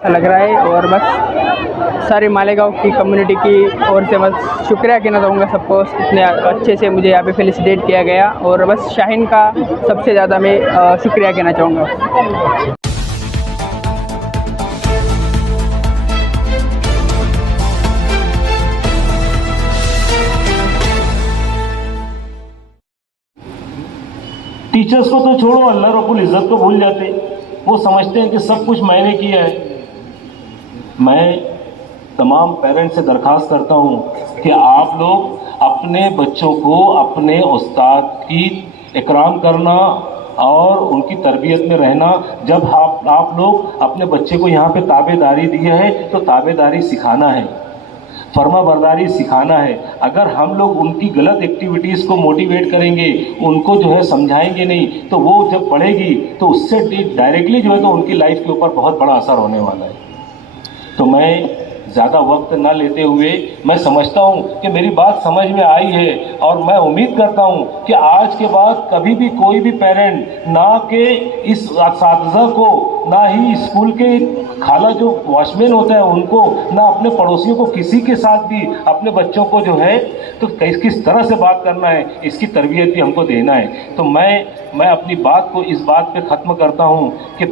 लग रहा है। और बस सारी मालेगांव की कम्युनिटी की ओर से बस शुक्रिया कहना चाहूँगा सबको, इतने अच्छे से मुझे यहाँ पे फेलिसिटेट किया गया। और बस शाहीन का सबसे ज़्यादा मैं शुक्रिया कहना चाहूँगा। टीचर्स को तो छोड़ो, अल्लाह रब्बुल इज़्ज़त को भूल जाते। वो समझते हैं कि सब कुछ मैंने किया है। मैं तमाम पेरेंट्स से दरख्वास्त करता हूँ कि आप लोग अपने बच्चों को अपने उस्ताद की इकराम करना और उनकी तरबियत में रहना। जब आप लोग अपने बच्चे को यहाँ पे ताबेदारी दिया है तो ताबेदारी सिखाना है, फर्मा बरदारी सिखाना है। अगर हम लोग उनकी गलत एक्टिविटीज़ को मोटिवेट करेंगे, उनको जो है समझाएंगे नहीं, तो वो जब पढ़ेगी तो उससे डायरेक्टली जो है तो उनकी लाइफ के ऊपर बहुत बड़ा असर होने वाला है। तो मैं ज़्यादा वक्त ना लेते हुए, मैं समझता हूँ कि मेरी बात समझ में आई है और मैं उम्मीद करता हूँ कि आज के बाद कभी भी कोई भी पेरेंट ना के इस असातिज़ा को, ना ही स्कूल के खाला जो वॉचमैन होता है उनको, ना अपने पड़ोसियों को, किसी के साथ भी अपने बच्चों को जो है तो किस तरह से बात करना है, इसकी तरबियत भी हमको देना है। तो मैं अपनी बात को इस बात पे ख़त्म करता हूँ कि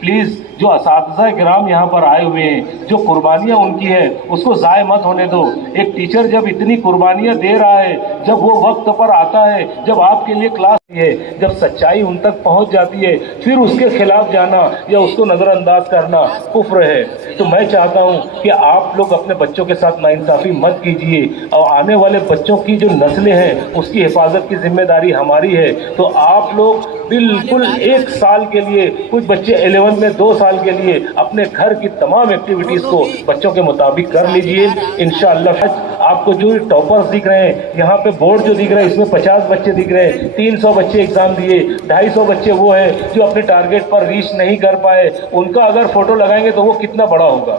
प्लीज़ जो असातिज़ा किराम यहाँ पर आए हुए हैं, जो कुर्बानियाँ उनकी है उसको ज़ाय मत होने दो। एक टीचर जब इतनी कुर्बानियाँ दे रहा है, जब वो वक्त पर आता है, जब आपके लिए क्लास है, जब सच्चाई उन तक पहुँच जाती है, फिर उसके खिलाफ जाना या उसको नज़रअंदाज करना कुफ्र है। तो मैं चाहता हूँ कि आप लोग अपने बच्चों के साथ नाइंसाफ़ी मत कीजिए और आने वाले बच्चों की जो नस्लें हैं उसकी हिफाजत की जिम्मेदारी हमारी है। तो आप लोग बिल्कुल 1 साल के लिए, कुछ बच्चे 11 में 2 साल के लिए अपने घर की तमाम एक्टिविटीज़ को बच्चों के मुताबिक कर लीजिए। इंशाअल्लाह आपको जो टॉपर्स दिख रहे हैं, यहाँ पे बोर्ड जो दिख रहा है इसमें 50 बच्चे दिख रहे हैं, 300 बच्चे एग्जाम दिए, 250 बच्चे वो हैं जो अपने टारगेट पर रीच नहीं कर पाए। उनका अगर फोटो लगाएंगे तो वो कितना बड़ा होगा।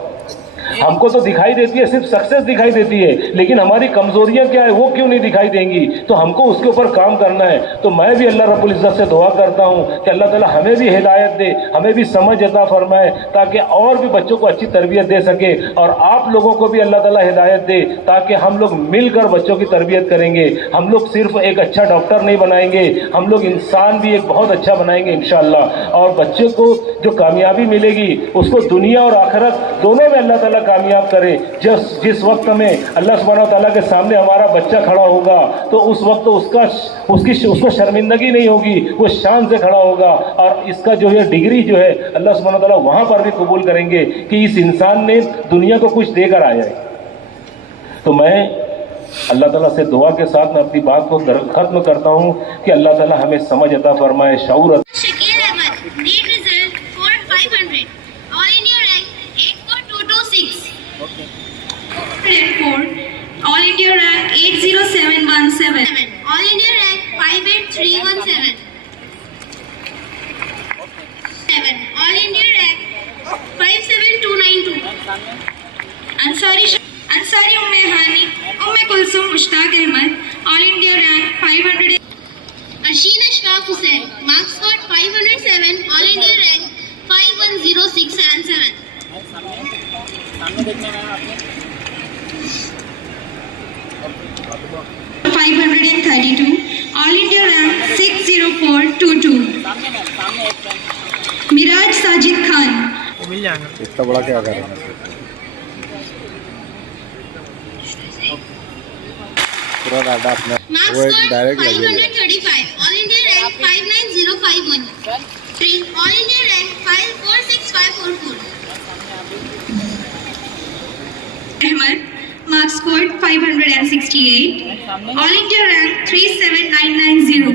हमको तो दिखाई देती है, सिर्फ सक्सेस दिखाई देती है, लेकिन हमारी कमजोरियां क्या है वो क्यों नहीं दिखाई देंगी। तो हमको उसके ऊपर काम करना है। तो मैं भी अल्लाह रब्बुल इज़्ज़त से दुआ करता हूँ कि अल्लाह ताला हमें भी हिदायत दे, हमें भी समझ अता फरमाए, ताकि और भी बच्चों को अच्छी तरबियत दे सके, और आप लोगों को भी अल्लाह ताला हिदायत दे, ताकि हम लोग मिलकर बच्चों की तरबियत करेंगे। हम लोग सिर्फ एक अच्छा डॉक्टर नहीं बनाएंगे, हम लोग इंसान भी एक बहुत अच्छा बनाएंगे इंशाअल्लाह। और बच्चे को जो कामयाबी मिलेगी उसको दुनिया और आखिरत दोनों में अल्लाह ताला कामयाब करे। जिस वक्त में अल्लाह सुब्हानहू व तआला के सामने हमारा बच्चा खड़ा होगा तो उस वक्त उसको शर्मिंदगी नहीं होगी, वो शान से खड़ा होगा, और इसका जो है डिग्री जो है अल्लाह सुब्हानहू व तआला वहाँ पर भी कबूल करेंगे कि इस इंसान ने दुनिया को कुछ देकर आया है। तो मैं अल्लाह ताला से दुआ के साथ मैं अपनी बात को खत्म करता हूँ कि अल्लाह ताला हमें समझ अता फरमाए, शऊर। All India rank 80717. All India rank 58317. All India rank 57292. Ansari Umme Hani, Umme Kulsum Mushtaq Ahmad. All India rank 500. Asheen Ashfaq Hussain, marks scored 507. All India rank 510677. सामने देखना है आपने 532. All India rank 60422. Miraj Sajid Khan, मिल जाएगा। इतना बड़ा क्या कर रहे हैं? पूरा डाटा अपना वो एक direct 535. All India rank 59051. All India rank 546544. Ahmad, marks scored 568. All India rank 37990.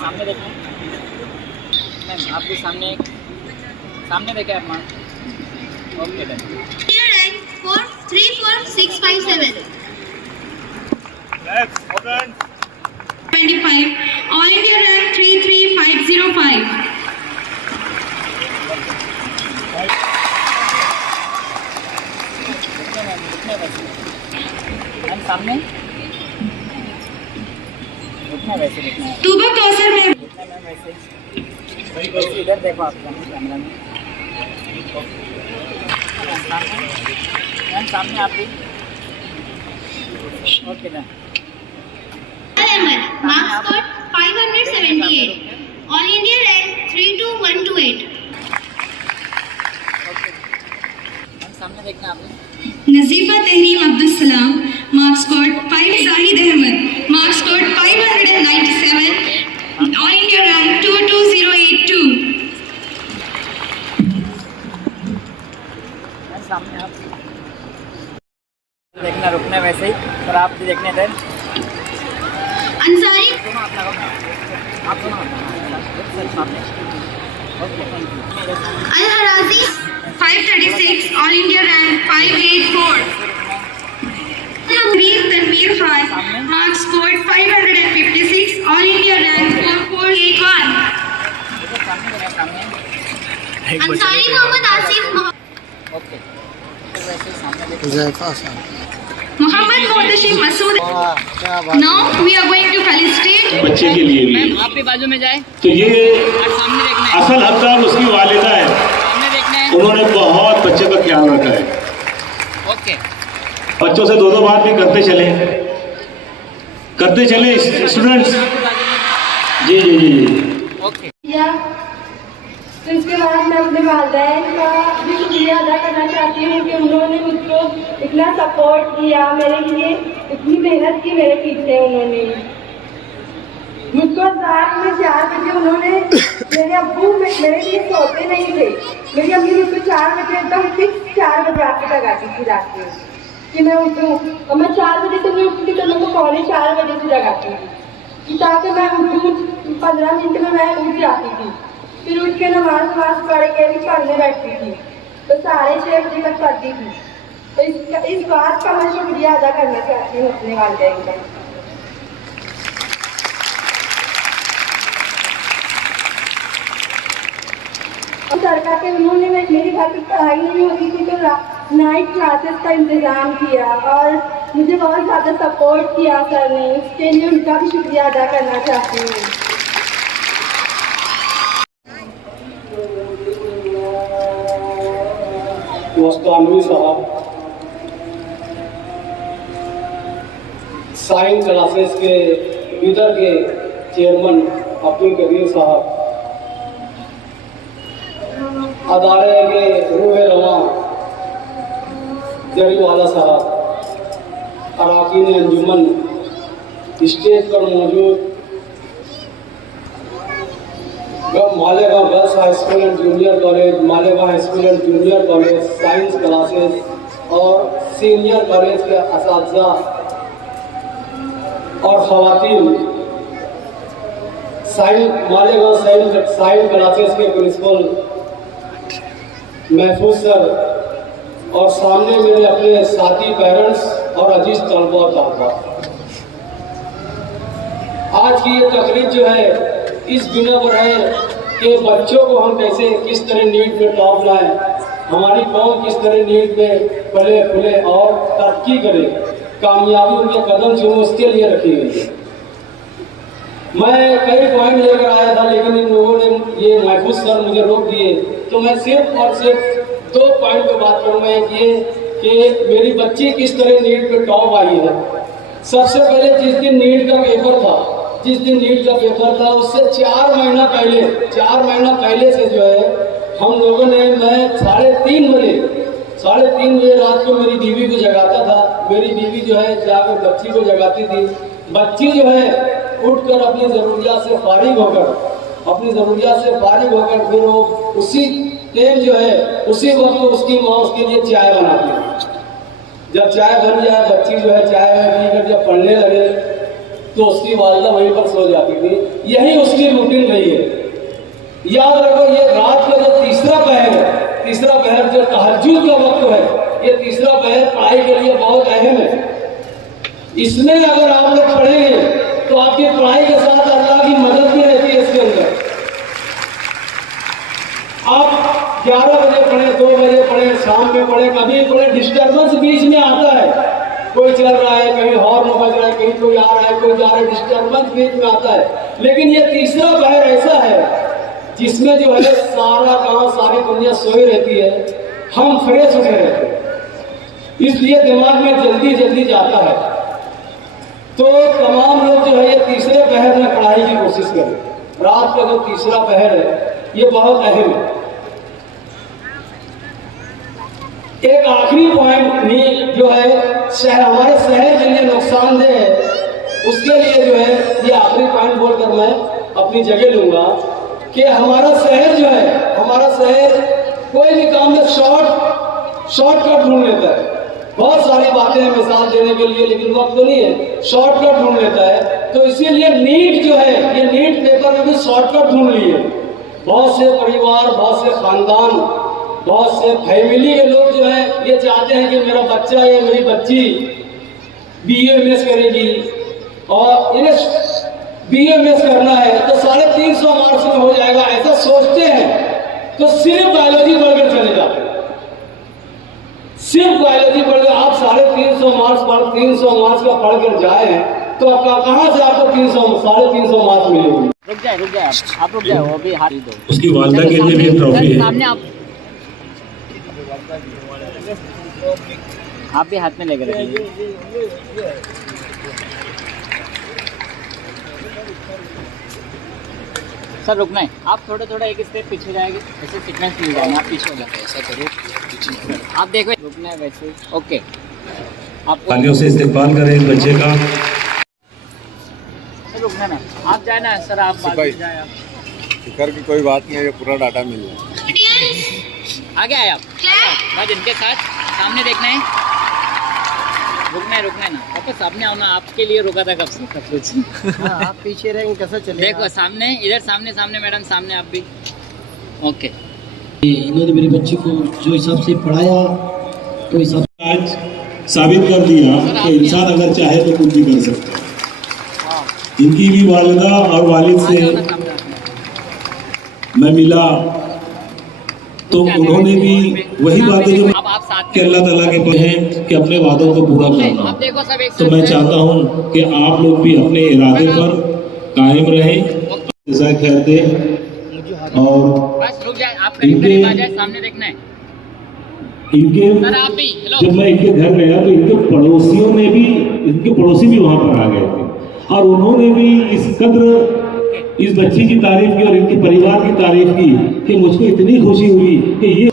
सामने देखो मैम, आपके सामने देखे आप ma'am. Okay done. India rank 434657. 25. All India rank 33505. Ma'am सामने देखना, वैसे देखना है। तूबा कौसर में देखना मैम वैसे इधर देखो आप कैमरा में। सामने आप भी okay done Ahmed, marks scored 578. All India rank 32128. सामने देखना आप Nazifa Tehreem Abdul Salam, marks scored 5. Zahid Ahmed, marks scored 597. All India rank 22082. सामने आप देखना रुकना वैसे ही और आप भी देखने थे Ansari दोनों अपना आप दोनों सामने okay thank you Al Harazi 536. All India rank 584. Tanveer Khan, marks scored 556. All India rank 4481. सामने Ansari Mohammad Asif ओके वैसे ही सामने हुज़ैफ़ा साहब Muhammad Muhtashim Masood. क्या बात Now we are going to felicitate बच्चे के लिए भी मैम आप भी बाजू में जाए तो ये और सामने देखना है असल हकदार उसकी वालिदा है, सामने देखना है उन्होंने बहुत बच्चे का ख्याल रखा है। ओके बच्चों से दो बात भी करते चले स्टूडेंट्स। जी जी जी ओके तो इसके बाद मैं अपने वालिदैन का भी शुक्रिया अदा करना चाहती हूँ कि उन्होंने मुझको इतना सपोर्ट किया, मेरे लिए इतनी मेहनत की मेरे पीछे। उन्होंने मुझको रात में 4 बजे उन्होंने मेरे अब्बू मेरे लिए सोते नहीं थे, मेरी अम्मी मुझको 4 बजे एकदम फिक्स 4 बजे आके जगाती थी रात में कि मैं उठूँ, और मैं 4 बजे से नहीं उठती तो मेरे को 3:45 बजे से जगाती थी कि ताकि मैं उठूँ। 15 मिनट में मैं उठ जाती थी, फिर उठ के नमाज पढ़ के भी पढ़ने बैठती थी तो 6:30 बजे तक पढ़ती थी। तो इस बात का मैं शुक्रिया अदा करना चाहती हूँ अपने वालिदैन का। और सरकार के उन्होंने मेरी घर की पढ़ाई नहीं होती थी तो नाइट क्लासेस का इंतज़ाम किया और मुझे बहुत ज़्यादा सपोर्ट किया सर ने, उसके लिए उनका भी शुक्रिया अदा करना चाहती हूँ। मुस्तानवी साहब, साइंस क्लासेस के इधर के चेयरमैन अब्दुल कबीर साहब, अदारे के रूह रवां जरीवाला साहब, अरकान अंजुमन, स्टेज पर मौजूद Malegaon girls high school and junior college, Malegaon high school and junior college, science classes और सीनियर कॉलेज के असातिज़ा और ख़वातीन, मालेगांव साइंस क्लासेस के प्रिंसिपल महफूज सर और सामने मेरे अपने साथी पेरेंट्स और अजीज तलबा और तलबा, आज की ये तकरीब जो है इस बिना पर है कि बच्चों को हम कैसे किस तरह नीट में टॉप लाएं, हमारी कौम किस तरह नीट में पले खुले और तरक्की करे, कामयाबी उनके कदम जो उसके लिए रखी गई है। मैं कई पॉइंट लेकर आया था लेकिन इन लोगों ने ये महफूज सर मुझे रोक दिए, तो मैं सिर्फ और सिर्फ 2 पॉइंट पे बात करूँगा। एक ये कि मेरी बच्ची किस तरह नीट में टॉप आई है। सबसे पहले जिस दिन नीट का पेपर था उससे 4 महीना पहले से जो है हम लोगों ने, मैं 3:30 बजे रात को मेरी बीवी को जगाता था। मेरी बीवी जो है जाकर बच्ची को जगाती थी। बच्ची जो है उठकर अपनी ज़रूरियात से फारिग होकर फिर वो उसी टाइम जो है उसी वक्त उसकी माँ उसके लिए चाय बनाती है। जब चाय बन जाए बच्ची जो है चाय में पीकर जब पढ़ने लगे तो उसकी वालिदा वहीं पर सो जाती थी। यही उसकी रूटीन रही है। याद रखो ये रात का जो तीसरा पहर जो तहज्जुद का वक्त है, ये तीसरा पहर पढ़ाई के लिए बहुत अहम है। इसमें अगर आप लोग पढ़ेंगे तो आपकी पढ़ाई के साथ अल्लाह की मदद भी रहती है। इसके अंदर आप 11 बजे पढ़े, 2 बजे पढ़े, शाम में पढ़े, कभी पढ़े, डिस्टर्बेंस बीच में आता है। कोई चल रहा है, कहीं हॉर्न बज रहा है, कहीं कोई आ रहा है, कोई जा रहा है, डिस्टर्बेंस बीच में आता है। लेकिन ये तीसरा पहर ऐसा है जिसमें जो है सारा गांव सारी दुनिया सोई रहती है, हम फ्रेश उठे रहते हैं, इसलिए दिमाग में जल्दी जल्दी जाता है। तो तमाम लोग जो है ये तीसरे पहर में पढ़ाई की कोशिश करें। रात का जो तीसरा पहर है ये बहुत अहम है। एक आखिरी पॉइंट जो है हमारे शहर के लिए नुकसानदेह है, उसके लिए जो है ये आखिरी पॉइंट बोलकर मैं अपनी जगह लूंगा कि हमारा शहर जो है, हमारा शहर कोई भी काम में शॉर्टकट ढूंढ लेता है। बहुत सारी बातें हैं मिसाल देने के लिए, लेकिन वक्त तो नहीं है, शॉर्टकट ढूंढ लेता है। तो इसीलिए नीट जो है, ये नीट पेपर में भी शॉर्टकट ढूंढ लिए। बहुत से परिवार, बहुत से खानदान, बहुत से फैमिली के लोग जो है ये चाहते हैं कि मेरा बच्चा या मेरी बच्ची BA-MS करेगी और इन्हें BA-MS करना है तो 350 मार्क्स में हो जाएगा, ऐसा सोचते हैं तो सिर्फ बायोलॉजी पढ़कर चले जाते हैं। सिर्फ बायोलॉजी पढ़कर आप 350 मार्क्स का पढ़कर जाए तो आपका कहाँ से आपको 350 मार्क्स मिलेंगे? रुक जाए आप रुक जाओ, अभी हाथ ही दो। उसकी वालदा के लिए भी ट्रॉफी है। सामने आप भी हाथ में लेकर रखिए। सर रुकना है, आप थोड़ा एक स्टेप पीछे जाएंगे, ऐसे फिटनेस मिल जाएगा। आप पीछे हो जाए, ऐसा करो, आप देखो रुकना है वैसे। ओके, आप आगे उसे इस्तेमाल करें बच्चे का। सर रुकना ना, आप जाए ना सर, आप बाद में जाए। आप फिकर की कोई बात नहीं है, पूरा डाटा मिल जाए। आगे आए आप, बस इनके साथ सामने देखना है, रुकना है ना, वापस सामने आओ ना। आपके लिए रुका था कब से। हाँ, आप पीछे रहेंगे कैसे चलेगा? देखो सामने, इधर सामने मैडम, सामने आप भी। ओके, इन्होंने मेरे बच्चे को जो हिसाब से पढ़ाया तो हिसाब आज साबित कर दिया कि इंसान अगर चाहे तो कुछ भी कर सकता है। इनकी भी वालिदा और वालिद से मैं मिला तो उन्होंने भी वही बातें जो कि अल्लाह ताला के पास हैं कि अपने वादों को पूरा करना। तो मैं चाहता हूँ कि आप लोग भी अपने इरादे पर कायम रहें, जज़ा खैर दें। और इनके सामने देखना है इनके सर, आप भी। जब मैं इनके घर गया तो इनके पड़ोसियों ने भी, इनके पड़ोसी भी वहां पर आ गए थे और उन्होंने भी इस कद्र इस बच्ची की तारीफ की और इनके परिवार की तारीफ की कि मुझको इतनी खुशी हुई कि ये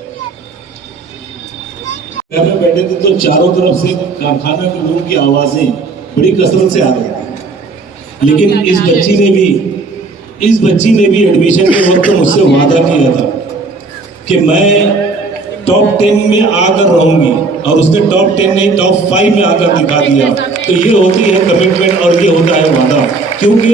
घर में बैठे थे तो चारों तरफ से कारखाना के लोगों की आवाजें बड़ी कसरत से आ रही थी। लेकिन इस बच्ची ने भी एडमिशन के वक्त मुझसे वादा किया था कि मैं टॉप 10 में आकर रहूंगी और उसने टॉप 10 नहीं टॉप 5 में आकर दिखा दिया। तो ये होती है कमिटमेंट और ये होता है वादा, क्योंकि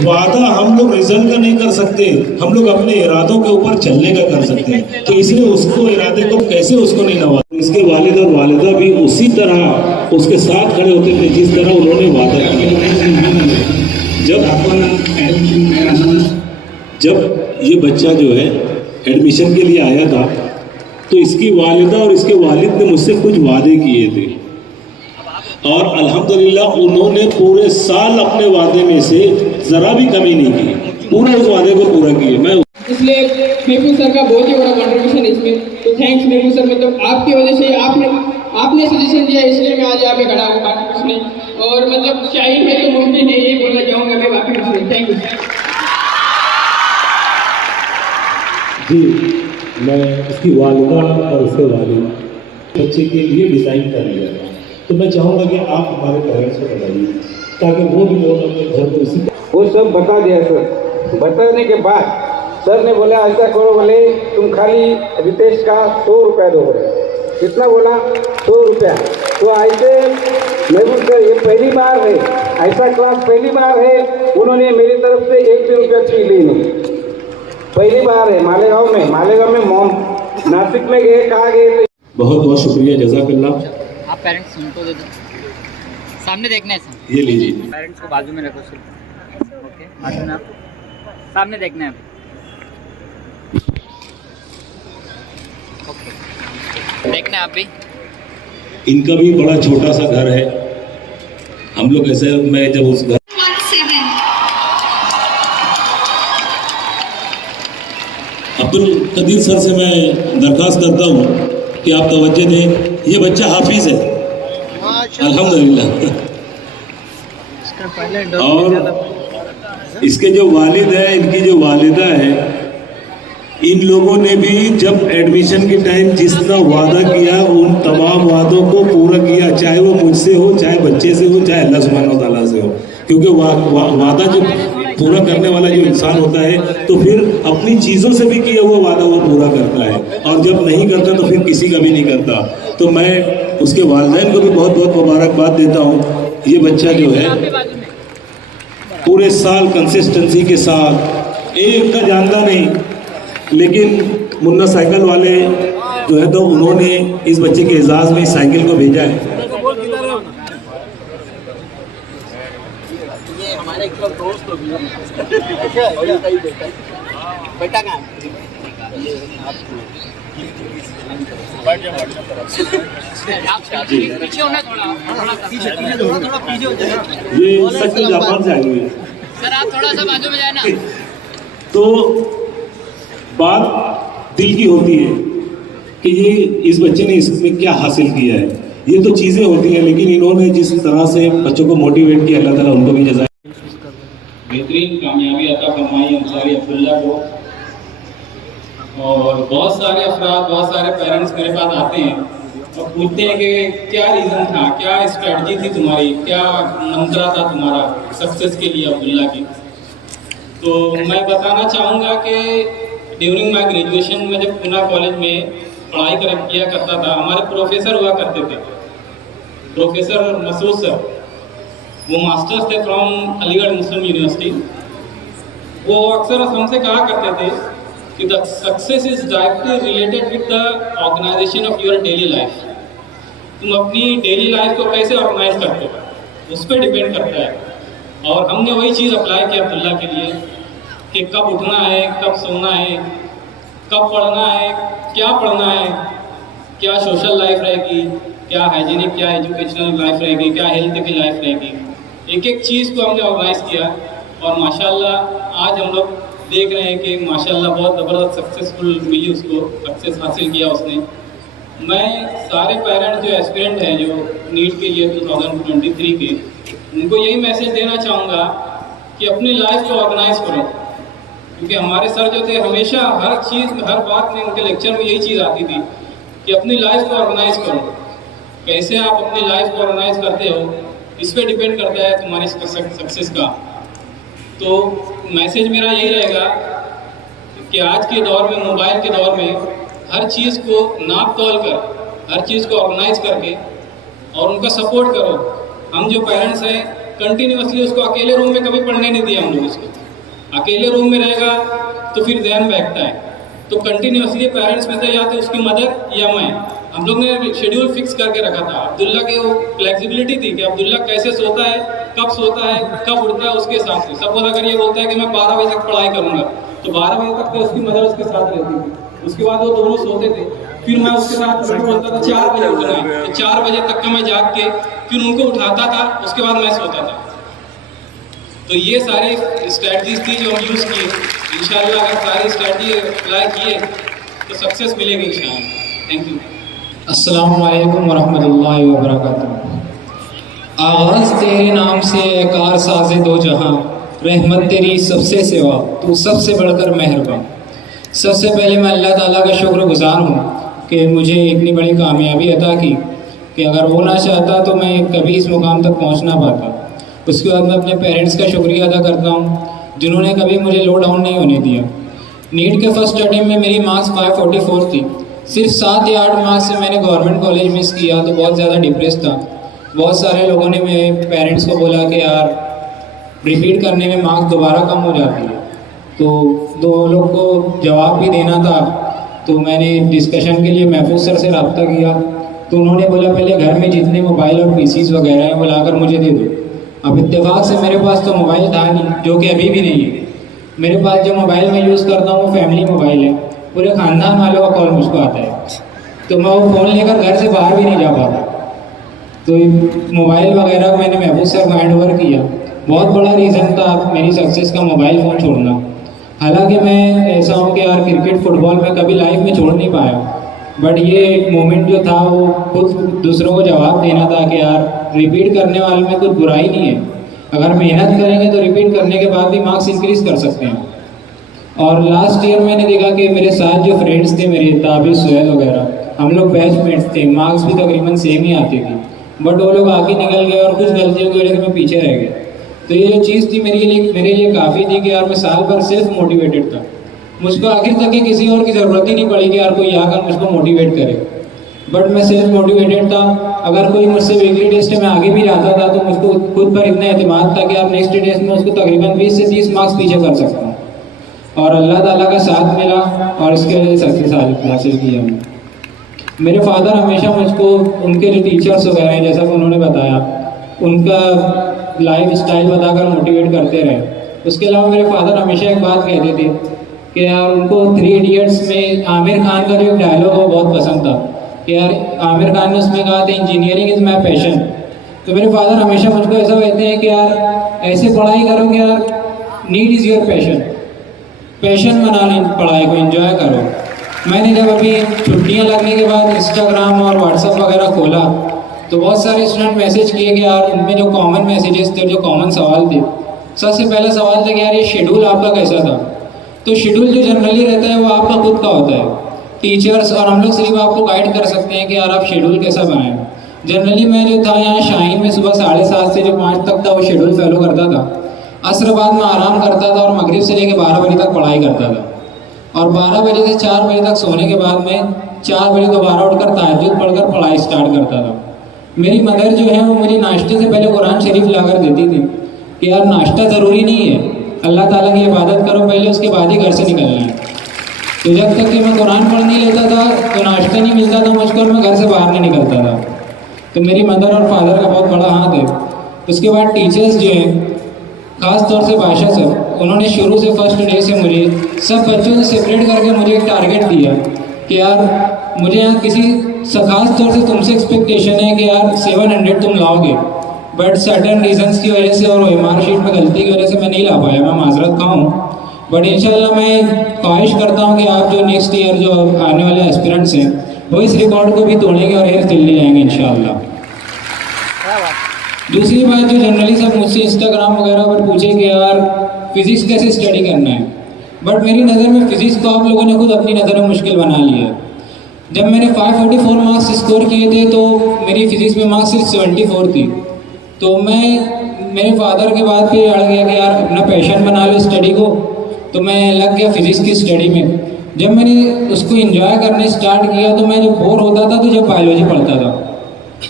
वादा हम लोग रिजल्ट का नहीं कर सकते, हम लोग अपने इरादों के ऊपर चलने का कर सकते हैं। तो इसलिए उसको इरादे को कैसे उसको नहीं नवाजा। इसके वालिद और वालिदा भी उसी तरह उसके साथ खड़े होते थे जिस तरह उन्होंने वादा किया। जब ये बच्चा जो है एडमिशन के लिए आया था तो इसकी वालिदा और इसके वालिद ने मुझसे कुछ वादे किए थे और अल्हम्दुलिल्लाह उन्होंने पूरे साल अपने वादे में से जरा भी कमी नहीं की, पूरा उस वादे को पूरा किए। मैं इसलिए महफूज सर का बहुत ही बड़ा कंट्रीब्यूशन है इसमें, तो थैंक्स महफूज सर। मतलब आपकी वजह से आपने सजेशन दिया इसलिए मैं आज यहाँ पे खड़ा हूँ, बाकी कुछ नहीं। और मतलब शाहीन है तो मुमकिन है, ये बोलना चाहूँगा मैं, बाकी कुछ नहीं। थैंक यू जी। मैं इसकी वालिदा और उसके वालिद बच्चे के लिए डिज़ाइन कर लिया था, तो मैं चाहूँगा कि आप हमारे पेरेंट्स को बताइए ताकि वो भी लोग अपने घर को इसी वो सब बता दिया सर। बताने के बाद सर ने बोला ऐसा करो, बोले तुम खाली रितेश का 100 रुपया दो। कितना बोला? 100 रुपया। तो ऐसे महबूब सर ये पहली बार है, ऐसा क्लास पहली बार है, उन्होंने मेरी तरफ से 1 भी रुपया फी ली नहीं, पहली बार है। मालेगांव में मोम नासिक में गए, कहाँ गए? बहुत बहुत शुक्रिया, जज़ाकल्लाह। आप पेरेंट्स उनको दे दो, सामने देखना है सर। ये लीजिए, पेरेंट्स को बाजू में रखो सर। ओके, बाजू में आप सामने देखना है। ओके, देखना है आप भी। इनका भी बड़ा छोटा सा घर है। हम लोग ऐसे, मैं जब उस घर कदीर सर से मैं दरख्वास्त करता हूँ कि आप तवज्जो दें। ये बच्चा हाफिज है अल्हम्दुलिल्लाह, और इसके जो वालिद है, इनकी जो वालिदा है, इन लोगों ने भी जब एडमिशन के टाइम जितना वादा किया उन तमाम वादों को पूरा किया, चाहे वो मुझसे हो, चाहे बच्चे से हो, चाहे अल्लाह सुब्हानहू व तआला से हो। क्योंकि वादा जो पूरा करने वाला जो इंसान होता है तो फिर अपनी चीज़ों से भी किया हुआ वादा वो पूरा करता है, और जब नहीं करता तो फिर किसी का भी नहीं करता। तो मैं उसके वालिदैन को भी बहुत बहुत मुबारकबाद देता हूँ। ये बच्चा जो है पूरे साल कंसिस्टेंसी के साथ, एक का जानता नहीं, लेकिन मुन्ना साइकिल वाले जो है तो उन्होंने इस बच्चे के एजाज़ में साइकिल को भेजा है। ये हमारे एक दोस्त हो गया बेटा कहाँ पीछे होना, थोड़ा पीछे हो जाए। ये सच में जापान से आई हुई है सर, आप थोड़ा सा बाजू में जाए ना। तो बात दिल की होती है कि ये इस बच्चे ने इसमें क्या हासिल किया है। ये तो चीज़ें होती हैं, लेकिन इन्होंने जिस तरह से बच्चों को मोटिवेट किया, अल्लाह ताला उनको भी जज़ा बेहतरीन कामयाबी अता फरमाई अंसारी अब्दुल्ला को। और बहुत सारे अफराद, बहुत सारे पेरेंट्स मेरे पास आते हैं और पूछते हैं कि क्या रीज़न था, क्या स्ट्रेटजी थी तुम्हारी, क्या मंत्रा था तुम्हारा सक्सेस के लिए अब्दुल्ला की। तो मैं बताना चाहूँगा कि ड्यूरिंग माई ग्रेजुएशन में जब पुणे कॉलेज में पढ़ाई किया करता था, हमारे प्रोफेसर हुआ करते थे, प्रोफेसर मसूद सर, वो मास्टर्स थे फ्रॉम अलीगढ़ मुस्लिम यूनिवर्सिटी। वो अक्सर हमसे कहा करते थे कि the success is directly related with the organisation of your daily life. तुम अपनी डेली लाइफ को कैसे ऑर्गेनाइज करते हो उस पर डिपेंड करता है। और हमने वही चीज़ अप्लाई किया अब्दुल्ला के लिए कि कब उठना है, कब सोना है, कब पढ़ना है, क्या पढ़ना है, क्या सोशल लाइफ रहेगी, क्या हाइजीनिक, क्या एजुकेशनल लाइफ रहेगी, क्या हेल्थ की लाइफ रहेगी। एक एक चीज़ को हमने ऑर्गेनाइज किया और माशाल्लाह आज हम लोग देख रहे हैं कि माशाल्लाह बहुत ज़बरदस्त सक्सेसफुल मिली उसको, सक्सेस हासिल किया उसने। मैं सारे पेरेंट्स जो एस्पिरेंट हैं जो नीट के लिए 2023 के, उनको यही मैसेज देना चाहूँगा कि अपनी लाइफ को ऑर्गेनाइज करो। क्योंकि हमारे सर जो थे हमेशा हर चीज़ में, हर बात में, उनके लेक्चर में यही चीज़ आती थी कि अपनी लाइफ को ऑर्गेनाइज करो। कैसे आप अपनी लाइफ को ऑर्गेनाइज करते हो इस पर डिपेंड करता है तुम्हारी सक्सेस का। तो मैसेज मेरा यही रहेगा कि आज के दौर में, मोबाइल के दौर में, हर चीज़ को नाप तोल कर, हर चीज़ को ऑर्गेनाइज करके और उनका सपोर्ट करो। हम जो पेरेंट्स हैं कंटिन्यूसली उसको अकेले रूम में कभी पढ़ने नहीं दिया हम लोग। उसको अकेले रूम में रहेगा तो फिर ध्यान बैठता है। तो कंटिन्यूसली पेरेंट्स में से या तो उसकी मदर या मैं, हम लोग ने शेड्यूल फिक्स करके रखा था। अब्दुल्ला के वो फ्लेक्सिबिलिटी थी कि अब्दुल्ला कैसे सोता है, कब सोता है, कब उठता है, उसके हिसाब से। सपोज अगर ये बोलता है कि मैं 12 बजे तक पढ़ाई करूँगा तो 12 बजे तक तो उसकी मदर उसके साथ रहती थी। उसके बाद वो दोनों सोते थे, फिर मैं उसके साथ बोलता था 4 बजे उठना है, तो 4 बजे तक का मैं जाग के फिर उनको उठाता था, उसके बाद मैं सोता था। तो ये सारी स्ट्रैटेजीज थी जो हम यूज़ किए। इंशाल्लाह अगर सारी स्ट्रैटेजी अप्लाई किए तो सक्सेस मिलेगी इंशाल्लाह। Thank you. अस्सलाम वालेकुम वरहमतुल्लाहि वबरकातुहू। आगाज़ तेरे नाम से ए कार साज़े दो जहां, रहमत तेरी सबसे सिवा, तू सबसे बढ़कर मेहरबान। सबसे पहले मैं अल्लाह ताला का शुक्रगुज़ार हूँ कि मुझे इतनी बड़ी कामयाबी अता की कि अगर वो ना चाहता तो मैं कभी इस मुकाम तक पहुँच ना पाता। उसके बाद मैं अपने पेरेंट्स का शुक्रिया अदा करता हूँ जिन्होंने कभी मुझे लो डाउन नहीं होने दिया। नीट के फर्स्ट अटेम्प्ट में मेरी मार्क्स 544 थी। सिर्फ 7 या 8 मार्क्स से मैंने गवर्नमेंट कॉलेज मिस किया तो बहुत ज़्यादा डिप्रेस था। बहुत सारे लोगों ने मेरे पेरेंट्स को बोला कि यार रिपीट करने में मार्क्स दोबारा कम हो जाती है, तो दो लोग को जवाब भी देना था। तो मैंने डिस्कशन के लिए महफूज सर से रब्ता किया तो उन्होंने बोला पहले घर में जितने मोबाइल और पीसीज वगैरह हैं वो लाकर मुझे दे दो। अब इत्तेफाक से मेरे पास तो मोबाइल था नहीं, जो कि अभी भी नहीं है। मेरे पास जो मोबाइल मैं यूज़ करता हूँ वो फैमिली मोबाइल है, पूरे ख़ानदान वालों का कॉल मुझको आता है, तो मैं वो फ़ोन लेकर घर से बाहर भी नहीं जा पाता। तो मोबाइल वगैरह मैंने महफूज सर को हैंड ओवर किया। बहुत बड़ा रीज़न था मेरी सक्सेस का मोबाइल फ़ोन छोड़ना। हालांकि मैं ऐसा हूँ कि यार क्रिकेट फुटबॉल में कभी लाइफ में छोड़ नहीं पाया, बट ये मोमेंट जो था वो खुद दूसरों को जवाब देना था कि यार रिपीट करने वाले में कुछ बुराई नहीं है, अगर मेहनत करेंगे तो रिपीट करने के बाद भी मार्क्स इंक्रीज कर सकते हैं। और लास्ट ईयर मैंने देखा कि मेरे साथ जो फ्रेंड्स थे मेरे ताबिश सुहैल वगैरह, हम लोग बैचमेट्स थे, मार्क्स भी तकरीबन सेम ही आती थी, बट वो लोग आगे निकल गए और कुछ गलतियों की वजह से मैं पीछे रह गया। तो ये जो चीज़ थी मेरे लिए काफ़ी थी कि यार मैं साल भर सेल्फ मोटिवेटेड था, मुझको आखिर तक कि किसी और की ज़रूरत ही नहीं पड़ी कि यार कोई आकर मुझको मोटिवेट करे, बट मैं सेल्फ मोटिवेटेड था। अगर कोई मुझसे वीकली टेस्ट में आगे भी जाता था तो मुझको खुद पर इतना एतमाद था कि यार नेक्स्ट टेस्ट में उसको तकरीबन 20 से 30 मार्क्स पीछे कर सकता हूँ, और अल्लाह ताला का साथ मिला और इसके वजह से सक्सेस हासिल की हमने। मेरे फादर हमेशा मुझको उनके जो टीचर्स वगैरह हैं, जैसा कि उन्होंने बताया, उनका लाइफ स्टाइल बताकर मोटिवेट करते रहे। उसके अलावा मेरे फादर हमेशा एक बात कहते थे कि यार उनको 3 इडियट्स में आमिर खान का जो एक डायलॉग वो बहुत पसंद था कि यार आमिर खान ने उसमें कहा था इंजीनियरिंग इज़ माई पैशन। तो मेरे फादर हमेशा मुझको ऐसा कहते हैं कि यार ऐसे पढ़ाई करो कि यार नीड इज़ योर पैशन बना लें पढ़ाई को, एंजॉय करो। मैंने जब अभी छुट्टियां लगने के बाद इंस्टाग्राम और व्हाट्सएप वगैरह खोला तो बहुत सारे स्टूडेंट मैसेज किए कि यार उनमें जो कॉमन मैसेजेस थे, जो कॉमन सवाल थे, सबसे पहला सवाल था कि यार ये शेड्यूल आपका कैसा था। तो शेड्यूल जो जनरली रहता है वो आपका खुद का होता है, टीचर्स और हम लोग सिर्फ आपको गाइड कर सकते हैं कि यार आप शेड्यूल कैसा बनाएं। जनरली मैं जो था यहाँ शाहीन में सुबह 7:30 से जो 5 तक था वो शेड्यूल फॉलो करता था। असर बाद में आराम करता था और मगरिब से लेकर 12 बजे तक पढ़ाई करता था, और 12 बजे से 4 बजे तक सोने के बाद में 4 बजे दोबारा उठकर तहज्जुद पढ़कर पढ़ाई स्टार्ट करता था। मेरी मदर जो है वो मुझे नाश्ते से पहले कुरान शरीफ लाकर देती थी कि यार नाश्ता ज़रूरी नहीं है, अल्लाह ताला की इबादत करो पहले, उसके बाद ही घर से निकलना है। तो जब तक कि मैं कुरान पढ़ नहीं लेता था तो नाश्ता नहीं मिलता था मुझको और मैं घर से बाहर नहीं निकलता था। तो मेरी मदर और फादर का बहुत बड़ा हाथ है। उसके बाद टीचर्स जो हैं, ख़ास तौर से भाषा सर, उन्होंने शुरू से फर्स्ट डे से मुझे सब बच्चों से सेपरेट करके मुझे एक टारगेट दिया कि यार मुझे यहाँ किसी ख़ास तौर से तुमसे एक्सपेक्टेशन है कि यार 700 तुम लाओगे, बट सर्टन रीजंस की वजह से और एमआर शीट में गलती की वजह से मैं नहीं ला पाया, मैं माजरत खा हूँ। बट इंशाल्लाह मैं ख्वाहिश करता हूँ कि आप जो नेक्स्ट ईयर जो आने वाले एस्पिरेंट्स हैं वो इस रिकॉर्ड को भी तोड़ेंगे और एक दिल्ली जाएंगे इंशाल्लाह। दूसरी बात जो जनरली सब मुझसे इंस्टाग्राम वगैरह पर पूछे कि यार फिज़िक्स कैसे स्टडी करना है, बट मेरी नज़र में फ़िज़िक्स को आप लोगों ने खुद अपनी नज़र में मुश्किल बना लिया है। जब मैंने 544 मार्क्स स्कोर किए थे तो मेरी फ़िज़िक्स में मार्क्स सिर्फ 74 थी। तो मैं मेरे फादर के बाद फिर अड़ गया कि यार अपना पैशन बना लो स्टडी को, तो मैं लग गया फ़िज़िक्स की स्टडी में। जब मैंने उसको एंजॉय करने स्टार्ट किया तो मैं जब बोर होता था तो जब बायोलॉजी पढ़ता था,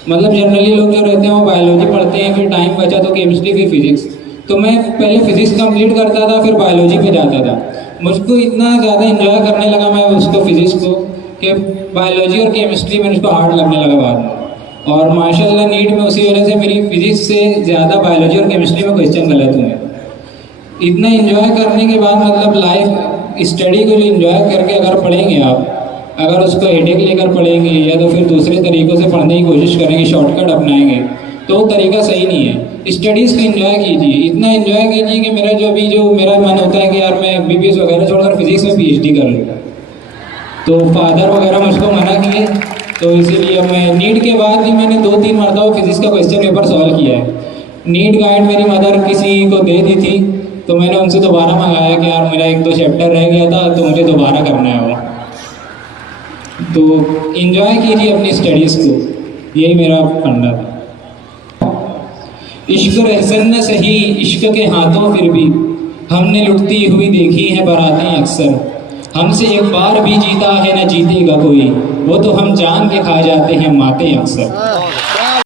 मतलब जनरली लोग जो रहते हैं वो बायोलॉजी पढ़ते हैं, फिर टाइम बचा तो केमिस्ट्री फिर फिज़िक्स, तो मैं पहले फिज़िक्स कंप्लीट करता था फिर बायोलॉजी पे जाता था। मुझको इतना ज़्यादा एंजॉय करने लगा मैं उसको फिज़िक्स को कि बायोलॉजी और केमिस्ट्री में उसको हार्ड लगने लगा बाद में। और माशाल्लाह नीट में उसी वजह से मेरी फिज़िक्स से ज़्यादा बायोलॉजी और केमिस्ट्री में क्वेश्चन गलत हुए। इतना एंजॉय करने के बाद मतलब लाइफ स्टडी को जो एंजॉय करके अगर पढ़ेंगे आप, अगर उसको हेडेक लेकर पढ़ेंगे या तो फिर दूसरे तरीक़ों से पढ़ने की कोशिश करेंगे, शॉर्टकट अपनाएंगे, तो वो तरीका सही नहीं है। स्टडीज़ को एंजॉय कीजिए, इतना एंजॉय कीजिए कि मेरा मन होता है कि यार मैं MBBS वगैरह छोड़कर फिज़िक्स में PhD कर लूँ। तो फादर वगैरह मुझको मना किए, तो इसीलिए मैं नीट के बाद भी मैंने 2-3 मरतबा फिज़िक्स का क्वेश्चन पेपर सॉल्व किया है। नीट गाइड मेरी मदर किसी को दे दी थी तो मैंने उनसे दोबारा मंगाया कि यार मेरा 1-2 चैप्टर रह गया था तो मुझे दोबारा करना है वो। तो एंजॉय कीजिए अपनी स्टडीज़ को, यही मेरा फंडा था। इश्क रहसन न सही इश्क के हाथों फिर भी हमने लुटती हुई देखी है बारातें अक्सर, हमसे एक बार भी जीता है न जीतेगा कोई, वो तो हम जान के खा जाते हैं माते अक्सर।